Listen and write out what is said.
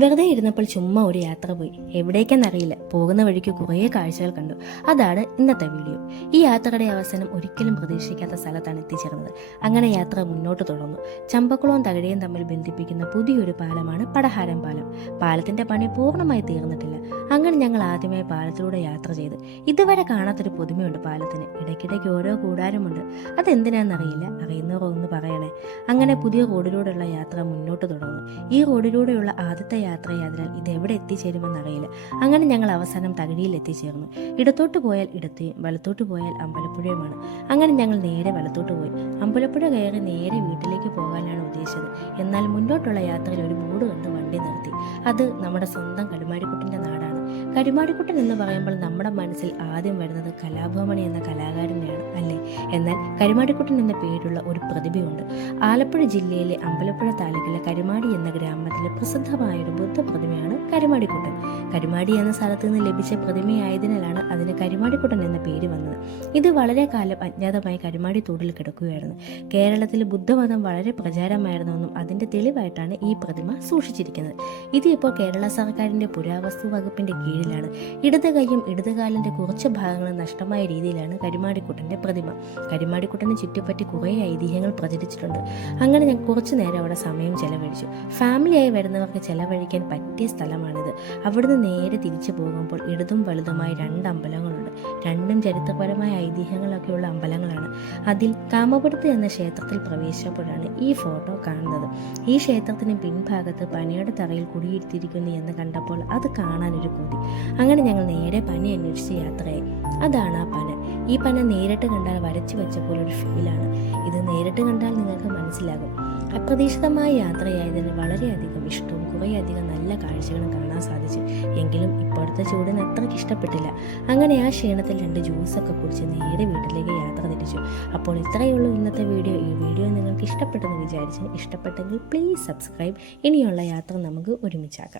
വെറുതെ ഇരുന്നപ്പോൾ ചുമ്മാ ഒരു യാത്ര പോയി. എവിടേക്കെന്നറിയില്ല. പോകുന്ന വഴിക്ക് കുറേ കാഴ്ചകൾ കണ്ടു. അതാണ് ഇന്നത്തെ വീഡിയോ. ഈ യാത്രയുടെ അവസാനം ഒരിക്കലും പ്രതീക്ഷിക്കാത്ത സ്ഥലത്താണ് എത്തിച്ചേർന്നത്. അങ്ങനെ യാത്ര മുന്നോട്ട് തുടർന്നു. ചമ്പക്കുളവും തകഴിയും തമ്മിൽ ബന്ധിപ്പിക്കുന്ന പുതിയൊരു പാലമാണ് പടഹാരം പാലം. പാലത്തിന്റെ പണി പൂർണ്ണമായി തീർന്നിട്ടില്ല. അങ്ങനെ ഞങ്ങൾ ആദ്യമായി പാലത്തിലൂടെ യാത്ര ചെയ്ത്. ഇതുവരെ കാണാത്തൊരു പുതുമയുണ്ട് പാലത്തിന്. ഇടയ്ക്കിടയ്ക്ക് ഓരോ കൂടാരമുണ്ട്. അതെന്തിനാണെന്നറിയില്ല. അറിയുന്നവർ ഒന്ന് പറയണേ. അങ്ങനെ പുതിയ റോഡിലൂടെയുള്ള യാത്ര മുന്നോട്ട് തുടർന്നു. ഈ റോഡിലൂടെയുള്ള ആദ്യത്തെ യാത്രയായതിനാൽ ഇത് എവിടെ എത്തിച്ചേരുമെന്നറിയില്ല. അങ്ങനെ ഞങ്ങൾ അവസാനം തകഴിയിൽ എത്തിച്ചേർന്നു. ഇടത്തോട്ട് പോയാൽ ഇടത്തെയും വലത്തോട്ട് പോയാൽ അമ്പലപ്പുഴയുമാണ്. അങ്ങനെ ഞങ്ങൾ നേരെ വലത്തോട്ട് പോയി. അമ്പലപ്പുഴ കയറി നേരെ വീട്ടിലേക്ക് പോകാനാണ് ഉദ്ദേശിച്ചത്. എന്നാൽ മുന്നോട്ടുള്ള യാത്രയിൽ ഒരു ബോർഡ് കണ്ട് വണ്ടി നിർത്തി. അത് നമ്മുടെ സ്വന്തം കരുമാടിക്കുട്ടൻ്റെ നാടാണ്. കരുമാടിക്കുട്ടൻ എന്ന് പറയുമ്പോൾ നമ്മുടെ മനസ്സിൽ ആദ്യം വരുന്നത് കലാഭവമണി എന്ന കലാകാരനെയാണ്, അല്ലേ? എന്നാൽ കരുമാടിക്കുട്ടൻ എന്ന പേരുള്ള ഒരു പ്രതിഭയുണ്ട്. ആലപ്പുഴ ജില്ലയിലെ അമ്പലപ്പുഴ താലൂക്കിലെ കരുമാടി എന്ന ഗ്രാമത്തിലെ പ്രസിദ്ധമായ ഒരു ബുദ്ധ പ്രതിമയാണ് കരുമാടിക്കുട്ടൻ. കരുമാടി എന്ന സ്ഥലത്ത് നിന്ന് ലഭിച്ച പ്രതിമയായതിനാലാണ് അതിന് കരുമാടിക്കുട്ടൻ എന്ന പേര് വന്നത്. ഇത് വളരെ കാലം അജ്ഞാതമായി കരുമാടി തോടിൽ കിടക്കുകയായിരുന്നു. കേരളത്തിൽ ബുദ്ധമതം വളരെ പ്രചാരമായിരുന്നെന്നും അതിന്റെ തെളിവായിട്ടാണ് ഈ പ്രതിമ സൂക്ഷിച്ചിരിക്കുന്നത്. ഇത് ഇപ്പോൾ കേരള സർക്കാരിന്റെ പുരാവസ്തു വകുപ്പിന്റെ കീഴിലാണ്. ഇടത് കൈയും ഇടത് കാലിന്റെ കുറച്ച് ഭാഗങ്ങളും നഷ്ടമായ രീതിയിലാണ് കരുമാടിക്കുട്ടന്റെ പ്രതിമ. കരുമാടിക്കുട്ടനെ ചുറ്റിപ്പറ്റി കുറേ ഐതിഹ്യങ്ങൾ പ്രചരിച്ചിട്ടുണ്ട്. അങ്ങനെ ഞാൻ കുറച്ചു നേരം അവിടെ സമയം ചെലവഴിച്ചു. ഫാമിലിയായി വരുന്നവർക്ക് ചെലവഴിക്കാൻ പറ്റിയ സ്ഥലമാണിത്. അവിടുന്ന് നേരെ തിരിച്ചു പോകുമ്പോൾ ഇടതും വലുതുമായി 2 അമ്പലങ്ങളുണ്ട്. രണ്ടും ചരിത്രപരമായ ഐതിഹ്യങ്ങളൊക്കെയുള്ള അമ്പലങ്ങളാണ്. അതിൽ കാമപുരത്ത് എന്ന ക്ഷേത്രത്തിൽ പ്രവേശിച്ചപ്പോഴാണ് ഈ ഫോട്ടോ കാണുന്നത്. ഈ ക്ഷേത്രത്തിന് പിൻഭാഗത്ത് പനയുടെ തറയിൽ കുടിയിരുത്തിയിരിക്കുന്നു എന്ന് കണ്ടപ്പോൾ അത് കാണാനൊരു കൊതി. അങ്ങനെ ഞങ്ങൾ നേരെ പന അന്വേഷിച്ച് യാത്രയായി. അതാണ് ആ പന. ഈ പന നേരിട്ട് കണ്ടാൽ വരച്ചു വെച്ച പോലെ ഒരു ഫീലാണ്. ഇത് നേരിട്ട് കണ്ടാൽ നിങ്ങൾക്ക് മനസ്സിലാകും. അപ്രതീക്ഷിതമായ യാത്രയായതിന് വളരെയധികം ഇഷ്ടവും കുറേയധികം നല്ല കാഴ്ചകളും കാണാൻ സാധിച്ചു. എങ്കിലും ഇപ്പോഴത്തെ ചൂടിന് അത്രയ്ക്ക് ഇഷ്ടപ്പെട്ടില്ല. അങ്ങനെ ആ ക്ഷീണത്തിൽ 2 ജ്യൂസൊക്കെ കുടിച്ച് നേരെ വീട്ടിലേക്ക് യാത്ര തിരിച്ചു. അപ്പോൾ ഇത്രയേ ഉള്ളൂ ഇന്നത്തെ വീഡിയോ. ഈ വീഡിയോ നിങ്ങൾക്ക് ഇഷ്ടപ്പെട്ടെന്ന് വിചാരിച്ചു. ഇഷ്ടപ്പെട്ടെങ്കിൽ പ്ലീസ് സബ്സ്ക്രൈബ്. ഇനിയുള്ള യാത്ര നമുക്ക് ഒരുമിച്ചാക്കാം.